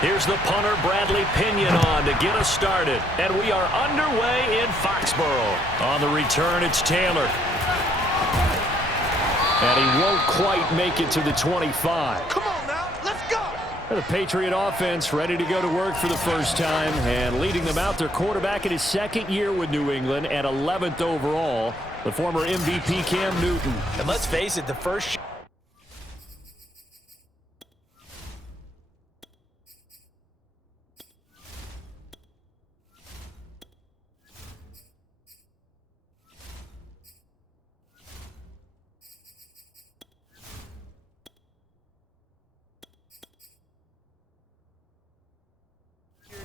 Here's the punter, Bradley Pinion, on to get us started. And we are underway in Foxborough. On the return, it's Taylor. And he won't quite make it to the 25. Come on now, let's go! The Patriot offense ready to go to work for the first time, and leading them out, their quarterback in his second year with New England at 11th overall, the former MVP Cam Newton. And let's face it, the first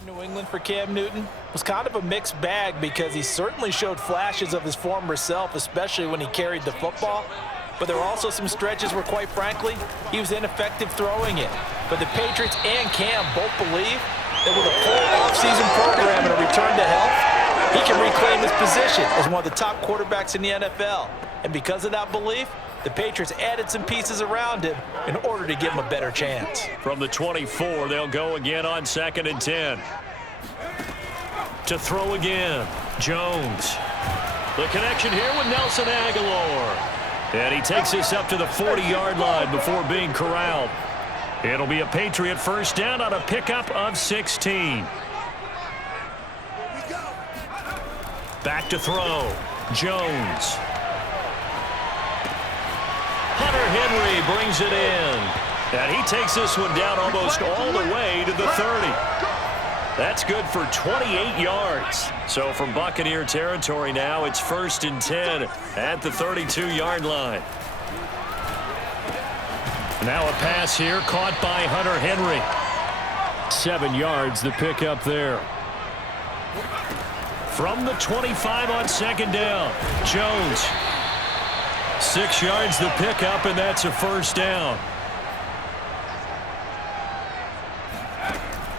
New England for Cam Newton was kind of a mixed bag because he certainly showed flashes of his former self, especially when he carried the football. But there were also some stretches where, quite frankly, he was ineffective throwing it. But the Patriots and Cam both believe that with a full offseason program and a return to health, he can reclaim his position as one of the top quarterbacks in the NFL. And because of that belief, the Patriots added some pieces around him in order to give him a better chance. From the 24, they'll go again on 2nd and 10. To throw again, Jones. The connection here with Nelson Aguilar. And he takes this up to the 40-yard line before being corralled. It'll be a Patriot first down on a pickup of 16. Back to throw, Jones. Hunter Henry brings it in. And he takes this one down almost all the way to the 30. That's good for 28 yards. So from Buccaneer territory now, it's 1st and 10 at the 32-yard line. Now a pass here caught by Hunter Henry. 7 yards, the pickup there. From the 25 on 2nd down, Jones. 6 yards, the pickup, and that's a first down.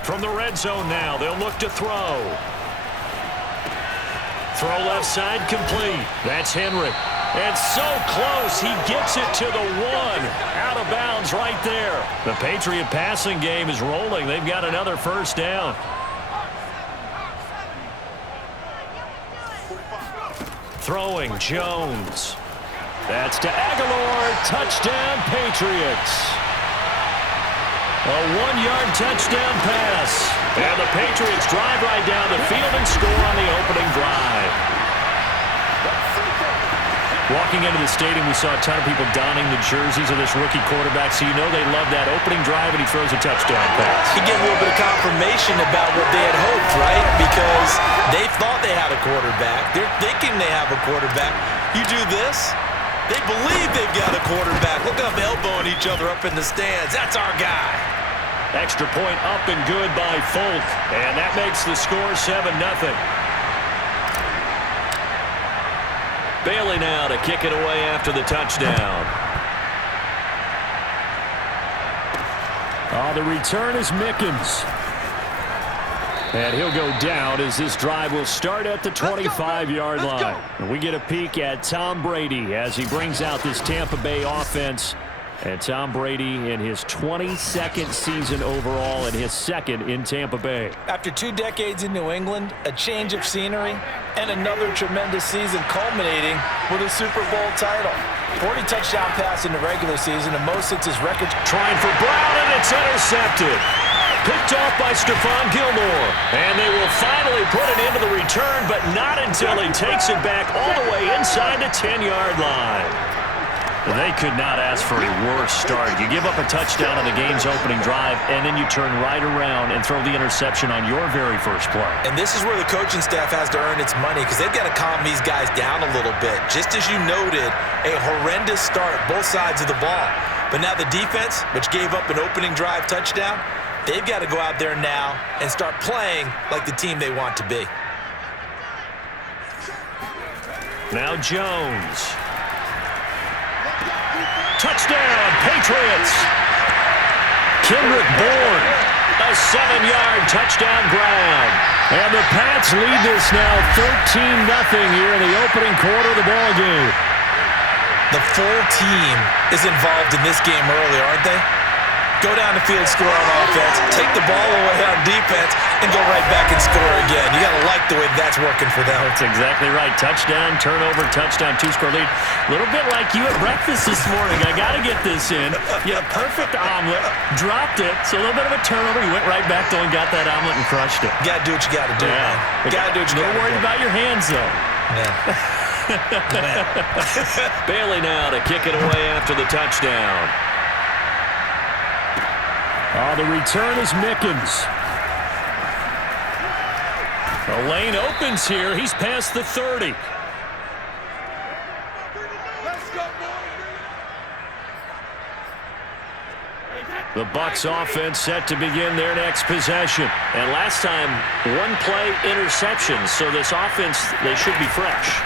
From the red zone now, they'll look to throw. Throw left side complete. That's Henry. And so close, he gets it to the 1. Out of bounds right there. The Patriot passing game is rolling. They've got another first down. Throwing, Jones. That's to Aguilar. Touchdown, Patriots. A 1-yard touchdown pass. And the Patriots drive right down the field and score on the opening drive. Walking into the stadium, we saw a ton of people donning the jerseys of this rookie quarterback, so you know they love that opening drive, and he throws a touchdown pass. He gave a little bit of confirmation about what they had hoped, right? Because they thought they had a quarterback. They're thinking they have a quarterback. You do this, they believe they've got a quarterback. Look at them elbowing each other up in the stands. That's our guy. Extra point up and good by Folk, and that makes the score 7-0. Bailey now to kick it away after the touchdown. The return is Mickens. And he'll go down as this drive will start at the 25-yard line. And we get a peek at Tom Brady as he brings out this Tampa Bay offense. And Tom Brady in his 22nd season overall and his 2nd in Tampa Bay. After 2 decades in New England, a change of scenery, and another tremendous season culminating with a Super Bowl title. 40 touchdown pass in the regular season, and most since his record. Trying for Brown, and it's intercepted. Picked off by Stephon Gilmore. And they will finally put it into the return, but not until he takes it back all the way inside the 10-yard line. They could not ask for a worse start. You give up a touchdown on the game's opening drive, and then you turn right around and throw the interception on your very first play. And this is where the coaching staff has to earn its money, because they've got to calm these guys down a little bit. Just as you noted, a horrendous start, both sides of the ball. But now the defense, which gave up an opening drive touchdown, they've got to go out there now and start playing like the team they want to be. Now Jones. Touchdown, Patriots. Kendrick Bourne, a 7-yard touchdown grab. And the Pats lead this now 13-0 here in the opening quarter of the ballgame. The full team is involved in this game early, aren't they? Go down the field, score on offense, take the ball away on defense, and go right back and score again. You got to like the way that's working for them. That's exactly right. Touchdown, turnover, touchdown, two-score lead. A little bit like you at breakfast this morning. I got to get this in. You had a perfect omelet, dropped it, so a little bit of a turnover. You went right back, though, and got that omelet and crushed it. You got to do what you got to do, man. You got to do what you got to do. Don't worry about your hands, though. Yeah. Bailey now to kick it away after the touchdown. Oh, the return is Mickens. The lane opens here. He's past the 30. The Bucs offense set to begin their next possession. And last time, one-play interception. So this offense, they should be fresh.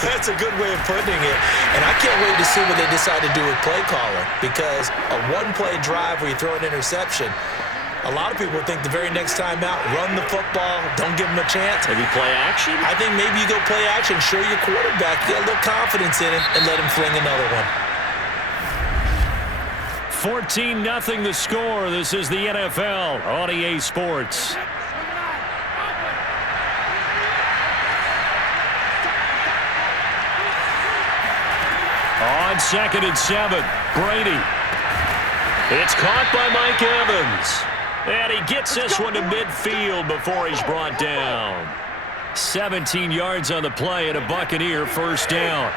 That's a good way of putting it. And I can't wait to see what they decide to do with play calling. Because a one-play drive where you throw an interception, a lot of people think the very next time out, run the football, don't give them a chance. Maybe play action? I think maybe you go play action, show your quarterback, get a little confidence in him, and let him fling another one. 14-0 the score. This is the NFL on EA Sports. On 2nd and 7, Brady. It's caught by Mike Evans. And he gets this one to midfield before he's brought down. 17 yards on the play and a Buccaneer first down.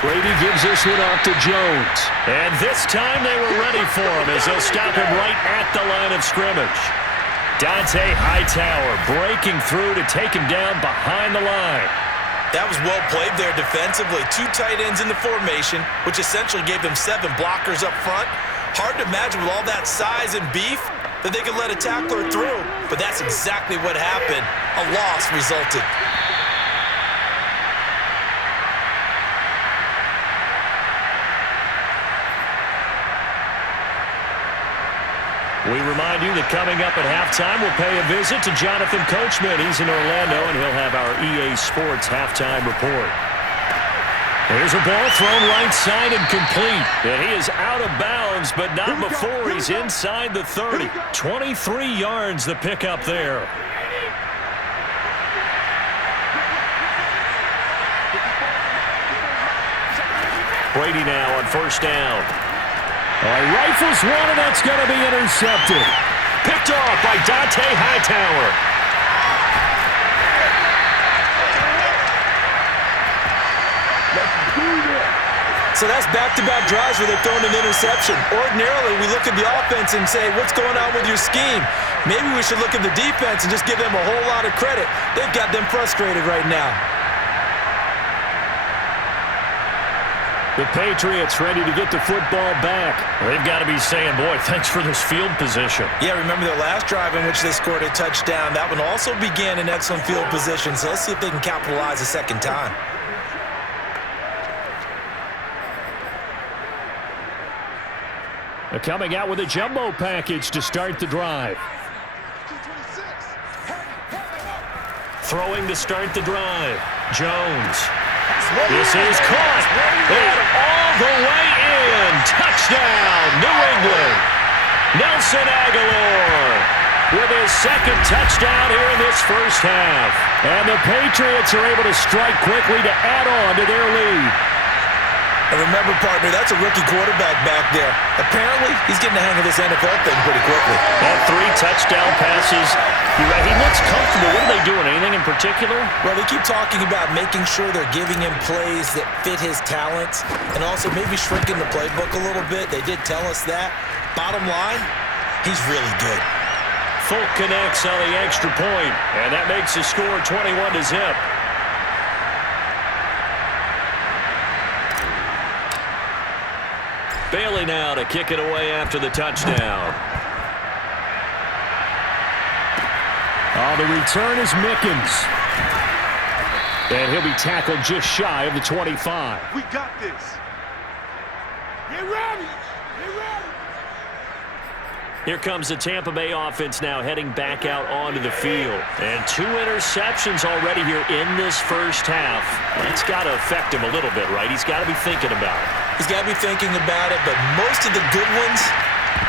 Brady gives this one off to Jones. And this time they were ready for him as they'll stop him right at the line of scrimmage. Dante Hightower breaking through to take him down behind the line. That was well played there defensively. 2 tight ends in the formation, which essentially gave them 7 blockers up front. Hard to imagine with all that size and beef that they could let a tackler through. But that's exactly what happened. A loss resulted. We remind you that coming up at halftime, we'll pay a visit to Jonathan Coachman. He's in Orlando, and he'll have our EA Sports halftime report. There's a ball thrown right side and complete. And he is out of bounds, but not before he's inside the 30. 23 yards the pickup there. Brady now on first down. Rifles one, and that's going to be intercepted. Picked off by Dante Hightower. So that's back-to-back drives where they've thrown an interception. Ordinarily, we look at the offense and say, what's going on with your scheme? Maybe we should look at the defense and just give them a whole lot of credit. They've got them frustrated right now. The Patriots ready to get the football back. They've got to be saying, boy, thanks for this field position. Yeah, remember their last drive in which they scored a touchdown. That one also began in excellent field position, so let's see if they can capitalize a second time. They're coming out with a jumbo package to start the drive. Throwing to start the drive. Jones. This is caught, and all the way in. Touchdown, New England. Nelson Aguilar with his second touchdown here in this first half. And the Patriots are able to strike quickly to add on to their lead. And remember, partner, that's a rookie quarterback back there. Apparently, he's getting the hang of this NFL thing pretty quickly. And 3 touchdown passes. You're right, he looks comfortable. What are they doing? Anything in particular? Well, they keep talking about making sure they're giving him plays that fit his talents and also maybe shrinking the playbook a little bit. They did tell us that. Bottom line, he's really good. Folk connects on the extra point, and that makes the score 21-0. Bailey now to kick it away after the touchdown. Oh, the return is Mickens. And he'll be tackled just shy of the 25. We got this. Get ready. Get ready. Here comes the Tampa Bay offense now heading back out onto the field. And 2 interceptions already here in this first half. That's got to affect him a little bit, right? He's got to be thinking about it. He's got to be thinking about it, but most of the good ones,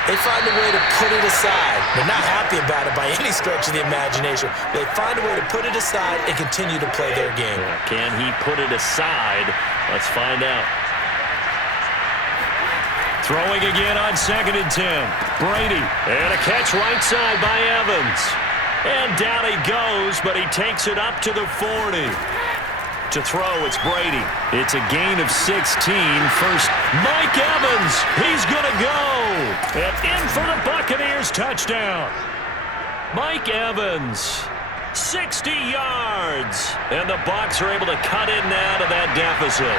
they find a way to put it aside. They're not happy about it by any stretch of the imagination. They find a way to put it aside and continue to play their game. Yeah, can he put it aside? Let's find out. Throwing again on 2nd and 10. Brady, and a catch right side by Evans. And down he goes, but he takes it up to the 40. To throw, it's Brady. It's a gain of 16. First, Mike Evans. He's going to go. And in for the Buccaneers touchdown. Mike Evans, 60 yards. And the Bucs are able to cut in now to that deficit.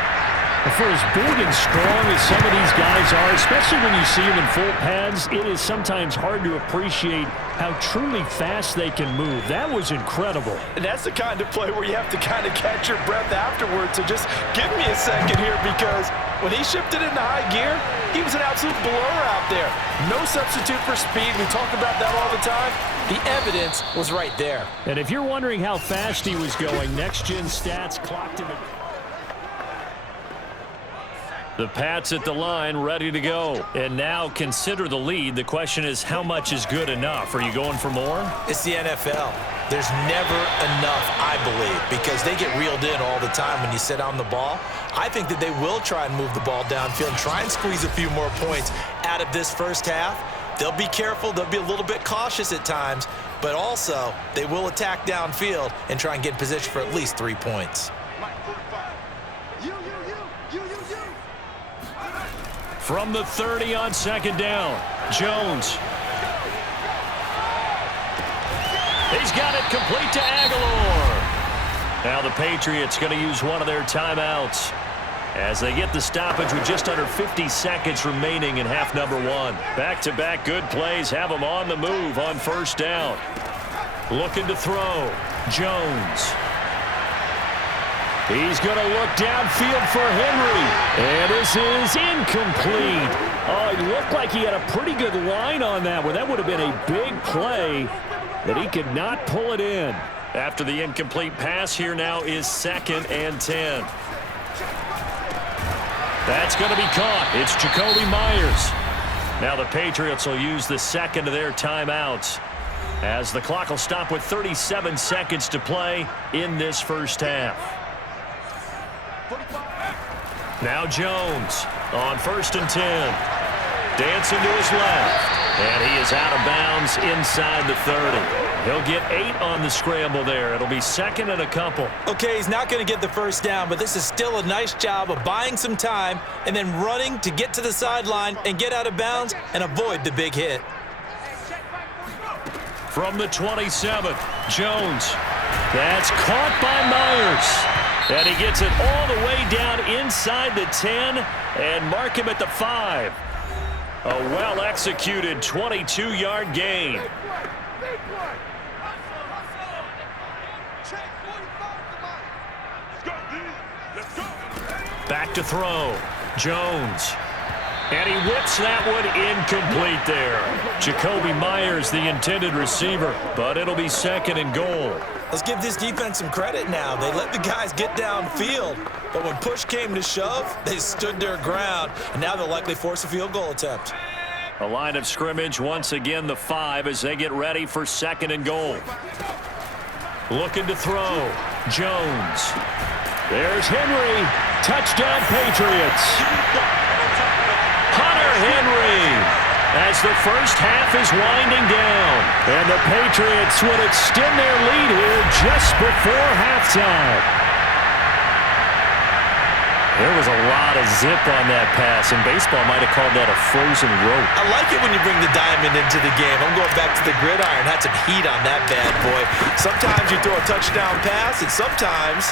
For as big and strong as some of these guys are, especially when you see them in full pads, it is sometimes hard to appreciate how truly fast they can move. That was incredible. And that's the kind of play where you have to kind of catch your breath afterwards. So just give me a second here, because when he shifted into high gear, he was an absolute blur out there. No substitute for speed. We talk about that all the time. The evidence was right there. And if you're wondering how fast he was going, next-gen stats clocked him. The Pats at the line, ready to go. And now consider the lead. The question is, how much is good enough? Are you going for more? It's the NFL. There's never enough, I believe, because they get reeled in all the time when you sit on the ball. I think that they will try and move the ball downfield and try and squeeze a few more points out of this first half. They'll be careful. They'll be a little bit cautious at times, but also they will attack downfield and try and get in position for at least 3 points. From the 30 on 2nd down, Jones. He's got it complete to Aguilar. Now the Patriots going to use one of their timeouts as they get the stoppage with just under 50 seconds remaining in half number 1. Back-to-back good plays have them on the move on 1st down. Looking to throw, Jones. He's going to look downfield for Henry. And this is incomplete. Oh, it looked like he had a pretty good line on that one. That would have been a big play, but he could not pull it in. After the incomplete pass, here now is 2nd and 10. That's going to be caught. It's Jacoby Myers. Now the Patriots will use the 2nd of their timeouts as the clock will stop with 37 seconds to play in this first half. Now Jones on 1st and 10. Dancing to his left. And he is out of bounds inside the 30. He'll get 8 on the scramble there. It'll be 2nd and a couple. Okay, he's not going to get the first down, but this is still a nice job of buying some time and then running to get to the sideline and get out of bounds and avoid the big hit. From the 27, Jones. That's caught by Myers. And he gets it all the way down inside the 10 and mark him at the 5. A well-executed 22-yard gain. Back to throw. Jones. And he whips that one incomplete there. Jacoby Myers, the intended receiver, but it'll be 2nd and goal. Let's give this defense some credit now. They let the guys get downfield, but when push came to shove, they stood their ground, and now they'll likely force a field goal attempt. A line of scrimmage, once again the 5 as they get ready for 2nd and goal. Looking to throw. Jones. There's Henry. Touchdown, Patriots. Hunter Henry. As the first half is winding down. And the Patriots would extend their lead here just before halftime. There was a lot of zip on that pass, and baseball might have called that a frozen rope. I like it when you bring the diamond into the game. I'm going back to the gridiron. Had some heat on that bad boy. Sometimes you throw a touchdown pass, and sometimes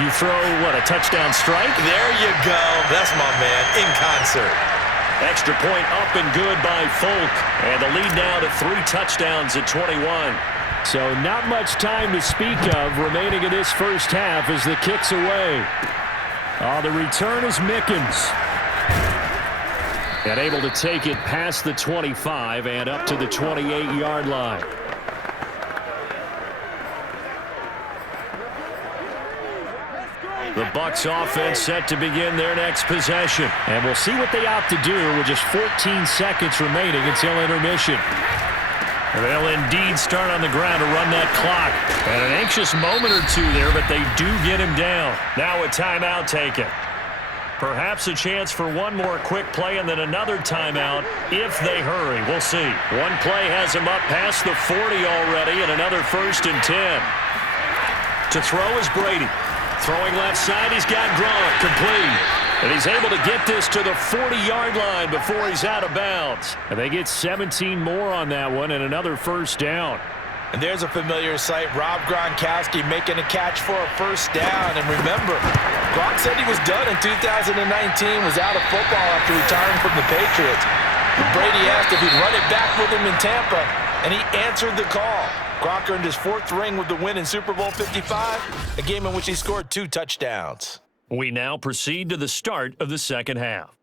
you throw, what, a touchdown strike? There you go. That's my man, in concert. Extra point up and good by Folk. And the lead now to 3 touchdowns at 21. So not much time to speak of remaining in this first half as the kick's away. The return is Mickens. And able to take it past the 25 and up to the 28-yard line. The Bucs offense set to begin their next possession. And we'll see what they opt to do with just 14 seconds remaining until intermission. They'll indeed start on the ground to run that clock. And an anxious moment or two there, but they do get him down. Now a timeout taken. Perhaps a chance for one more quick play and then another timeout if they hurry. We'll see. One play has him up past the 40 already and another 1st and 10. To throw is Brady. Throwing left side, he's got Gronk complete. And he's able to get this to the 40-yard line before he's out of bounds. And they get 17 more on that one and another 1st down. And there's a familiar sight. Rob Gronkowski making a catch for a 1st down. And remember, Gronk said he was done in 2019, was out of football after retiring from the Patriots. But Brady asked if he'd run it back with him in Tampa, and he answered the call. Gronk earned his 4th ring with the win in Super Bowl 55, a game in which he scored 2 touchdowns. We now proceed to the start of the second half.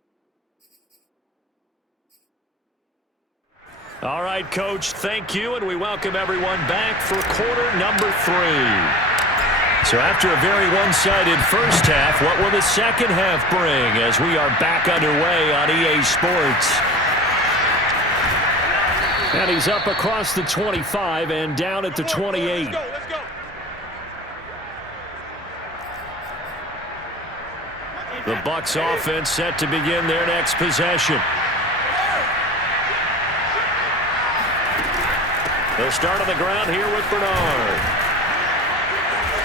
All right, Coach, thank you, and we welcome everyone back for quarter number 3. So after a very one-sided first half, what will the second half bring as we are back underway on EA Sports? And he's up across the 25 and down at the 28. Let's go. The Bucs offense set to begin their next possession. They'll start on the ground here with Bernard.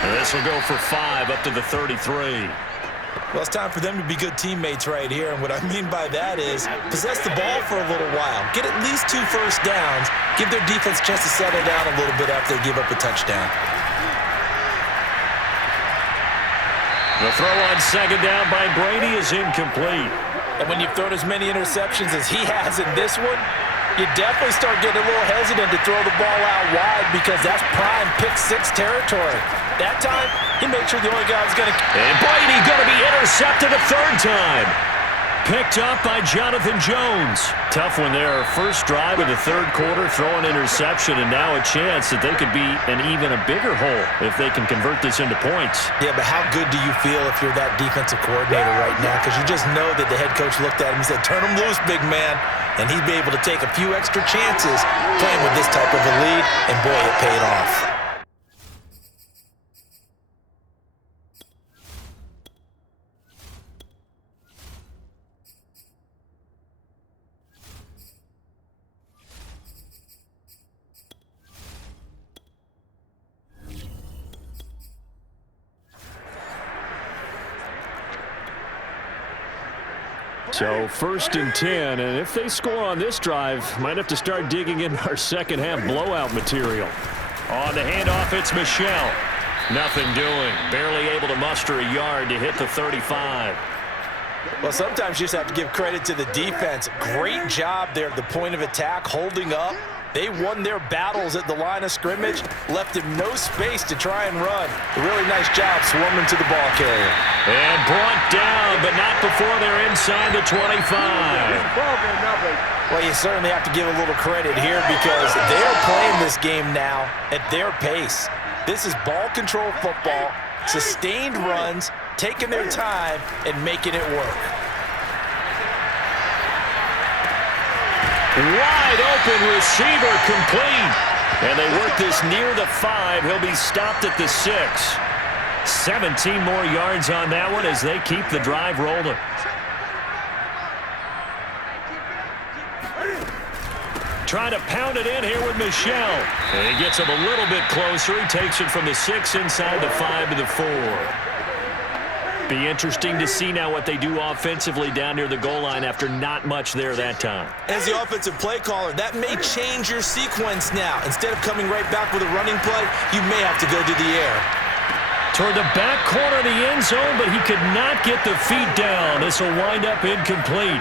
And this will go for 5 up to the 33. Well, it's time for them to be good teammates right here, and what I mean by that is possess the ball for a little while, get at least 2 first downs, give their defense a chance to settle down a little bit after they give up a touchdown. The throw on second down by Brady is incomplete. And when you've thrown as many interceptions as he has in this one, you definitely start getting a little hesitant to throw the ball out wide because that's prime pick-6 territory. That time, he made sure the only guy was going to... And Brady going to be intercepted a 3rd time. Picked up by Jonathan Jones. Tough one there. First drive of the 3rd quarter, throw an interception, and now a chance that they could be an even a bigger hole if they can convert this into points. Yeah, but how good do you feel if you're that defensive coordinator right now? Because you just know that the head coach looked at him and said, turn him loose, big man. And he'd be able to take a few extra chances playing with this type of a lead, and boy, it paid off. So 1st and 10, and if they score on this drive, might have to start digging in our second half blowout material. On the handoff, it's Michel. Nothing doing. Barely able to muster a yard to hit the 35. Well, sometimes you just have to give credit to the defense. Great job there at the point of attack, holding up. They won their battles at the line of scrimmage, left him no space to try and run. A really nice job swarming to the ball carrier. And brought down, but not before they're inside the 25. Well, you certainly have to give a little credit here because they're playing this game now at their pace. This is ball control football, sustained runs, taking their time and making it work. Wide open receiver complete. And they work this near the 5. He'll be stopped at the 6. 17 more yards on that one as they keep the drive rolling. Trying to pound it in here with Michel. And he gets him a little bit closer. He takes it from the 6 inside the 5 to the 4. Be interesting to see now what they do offensively down near the goal line after not much there that time. As the offensive play caller, that may change your sequence now. Instead of coming right back with a running play, you may have to go to the air. Toward the back corner of the end zone, but he could not get the feet down. This will wind up incomplete.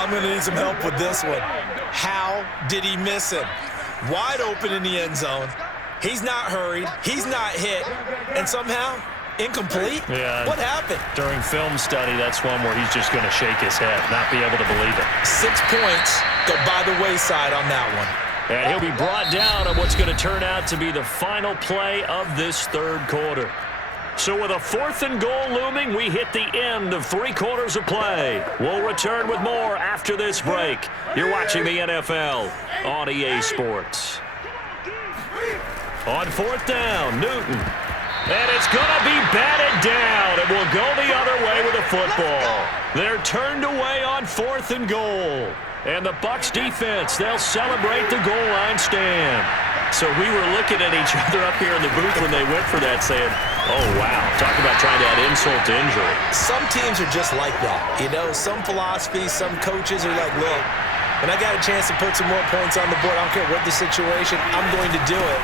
I'm going to need some help with this one. How did he miss him? Wide open in the end zone. He's not hurried. He's not hit. And somehow, Incomplete? Yeah. What happened? During film study, that's one where he's just going to shake his head, not be able to believe it. 6 points go by the wayside on that one. And he'll be brought down on what's going to turn out to be the final play of this third quarter. So with a 4th and goal looming, we hit the end of 3 quarters of play. We'll return with more after this break. You're watching the NFL on EA Sports. On 4th down, Newton. And it's going to be batted down. It will go the other way with a football. They're turned away on 4th and goal. And the Bucs defense, they'll celebrate the goal line stand. So we were looking at each other up here in the booth when they went for that saying, oh, wow, talk about trying to add insult to injury. Some teams are just like that. You know, some philosophies, some coaches are like, look, when I got a chance to put some more points on the board, I don't care what the situation, I'm going to do it.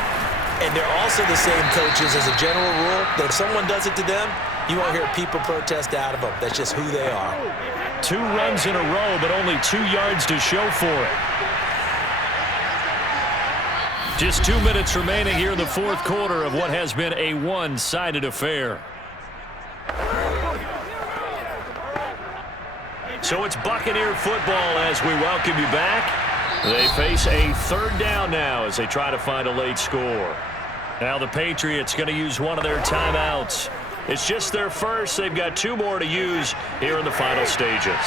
And they're also the same coaches as a general rule that if someone does it to them, you won't hear people protest out of them. That's just who they are. 2 runs in a row, but only 2 yards to show for it. Just 2 minutes remaining here in the 4th quarter of what has been a one-sided affair. So it's Buccaneer football as we welcome you back. They face a 3rd down now as they try to find a late score. Now the Patriots going to use one of their timeouts. It's just their first. They've got 2 more to use here in the final stages.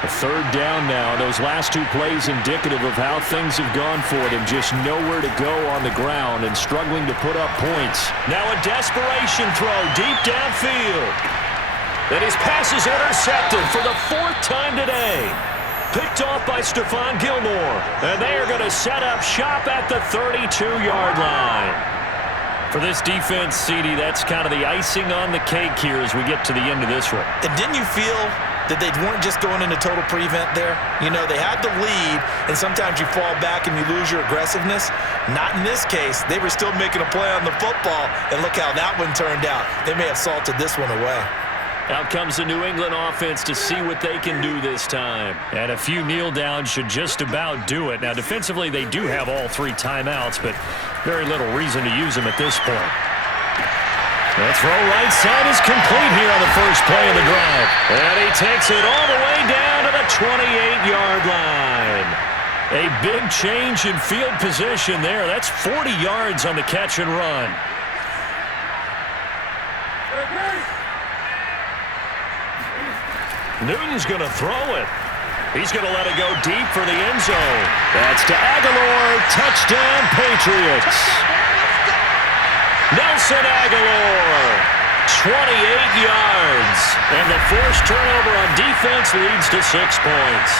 A 3rd down now. Those last 2 plays indicative of how things have gone for them. Just nowhere to go on the ground and struggling to put up points. Now a desperation throw deep downfield. And his pass is intercepted for the 4th time today. Picked off by Stephon Gilmore. And they are going to set up shop at the 32-yard line. For this defense, CD, that's kind of the icing on the cake here as we get to the end of this one. And didn't you feel that they weren't just going into total prevent there? You know, they had the lead, and sometimes you fall back and you lose your aggressiveness. Not in this case. They were still making a play on the football, and look how that one turned out. They may have salted this one away. Out comes the New England offense to see what they can do this time. And a few kneel downs should just about do it. Now, defensively, they do have all 3 timeouts, but very little reason to use them at this point. The throw right side is complete here on the first play of the drive. And he takes it all the way down to the 28-yard line. A big change in field position there. That's 40 yards on the catch and run. Newton's going to throw it. He's going to let it go deep for the end zone. That's to Aguilar. Touchdown, Patriots. Nelson Aguilar, 28 yards. And the forced turnover on defense leads to 6 points.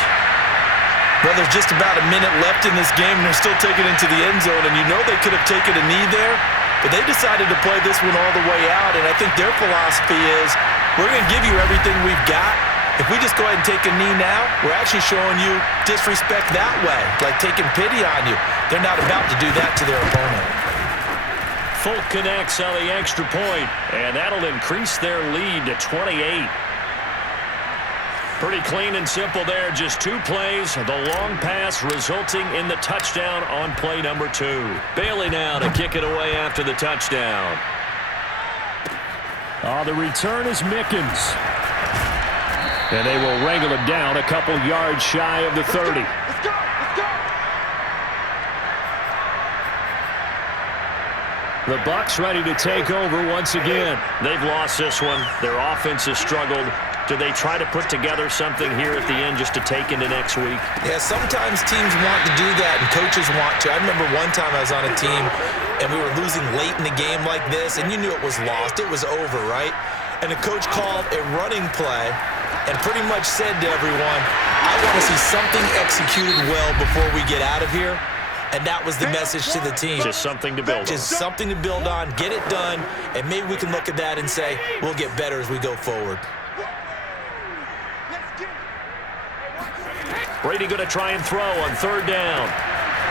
Well, there's just about a minute left in this game, and they're still taking it into the end zone. And you know they could have taken a knee there, but they decided to play this one all the way out. And I think their philosophy is, we're going to give you everything we've got. If we just go ahead and take a knee now, we're actually showing you disrespect that way, like taking pity on you. They're not about to do that to their opponent. Folk connects on the extra point, and that'll increase their lead to 28. Pretty clean and simple there. Just 2 plays. The long pass resulting in the touchdown on play number 2. Bailey now to kick it away after the touchdown. The return is Mickens. And they will wrangle him down a couple yards shy of the 30. The Bucs ready to take over once again. They've lost this one. Their offense has struggled. Do they try to put together something here at the end just to take into next week? Yeah, sometimes teams want to do that and coaches want to. I remember one time I was on a team and we were losing late in the game like this, and you knew it was lost. It was over, right? And the coach called a running play and pretty much said to everyone, I want to see something executed well before we get out of here. And that was the message to the team. Just something to build on. Just something to build on, get it done, and maybe we can look at that and say, we'll get better as we go forward. Brady going to try and throw on 3rd down.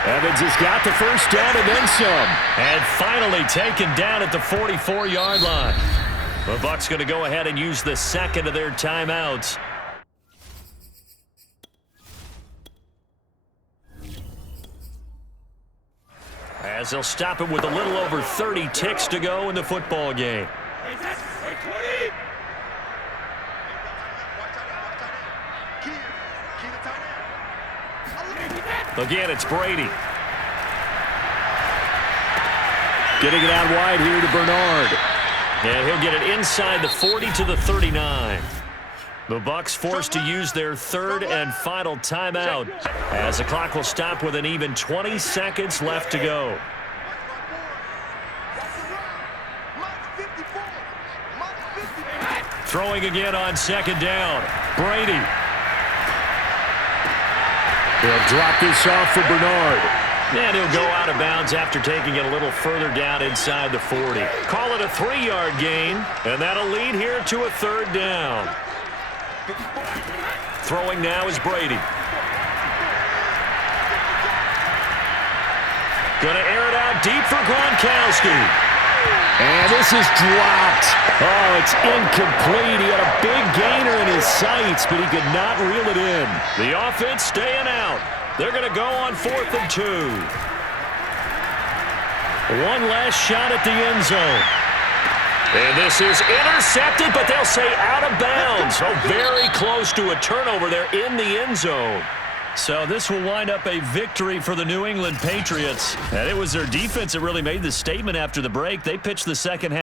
Evans has got the first down and then some. And finally taken down at the 44-yard line. The Bucs going to go ahead and use the second of their timeouts. As they'll stop it with a little over 30 ticks to go in the football game. Again, it's Brady. Getting it out wide here to Bernard. And he'll get it inside the 40 to the 39. The Bucs forced to use their third and final timeout as the clock will stop with an even 20 seconds left to go. Throwing again on second down. Brady. They'll drop this off for Bernard. And he'll go out of bounds after taking it a little further down inside the 40. Call it a 3-yard gain, and that'll lead here to a third down. Throwing now is Brady. Going to air it out deep for Gronkowski. And this is dropped. Oh, it's incomplete. He had a big gainer in his sights, but he could not reel it in. The offense staying out. They're going to go on 4th and 2. One last shot at the end zone. And this is intercepted, but they'll say out of bounds. So very close to a turnover there in the end zone. So this will wind up a victory for the New England Patriots. And it was their defense that really made the statement after the break. They pitched the second half.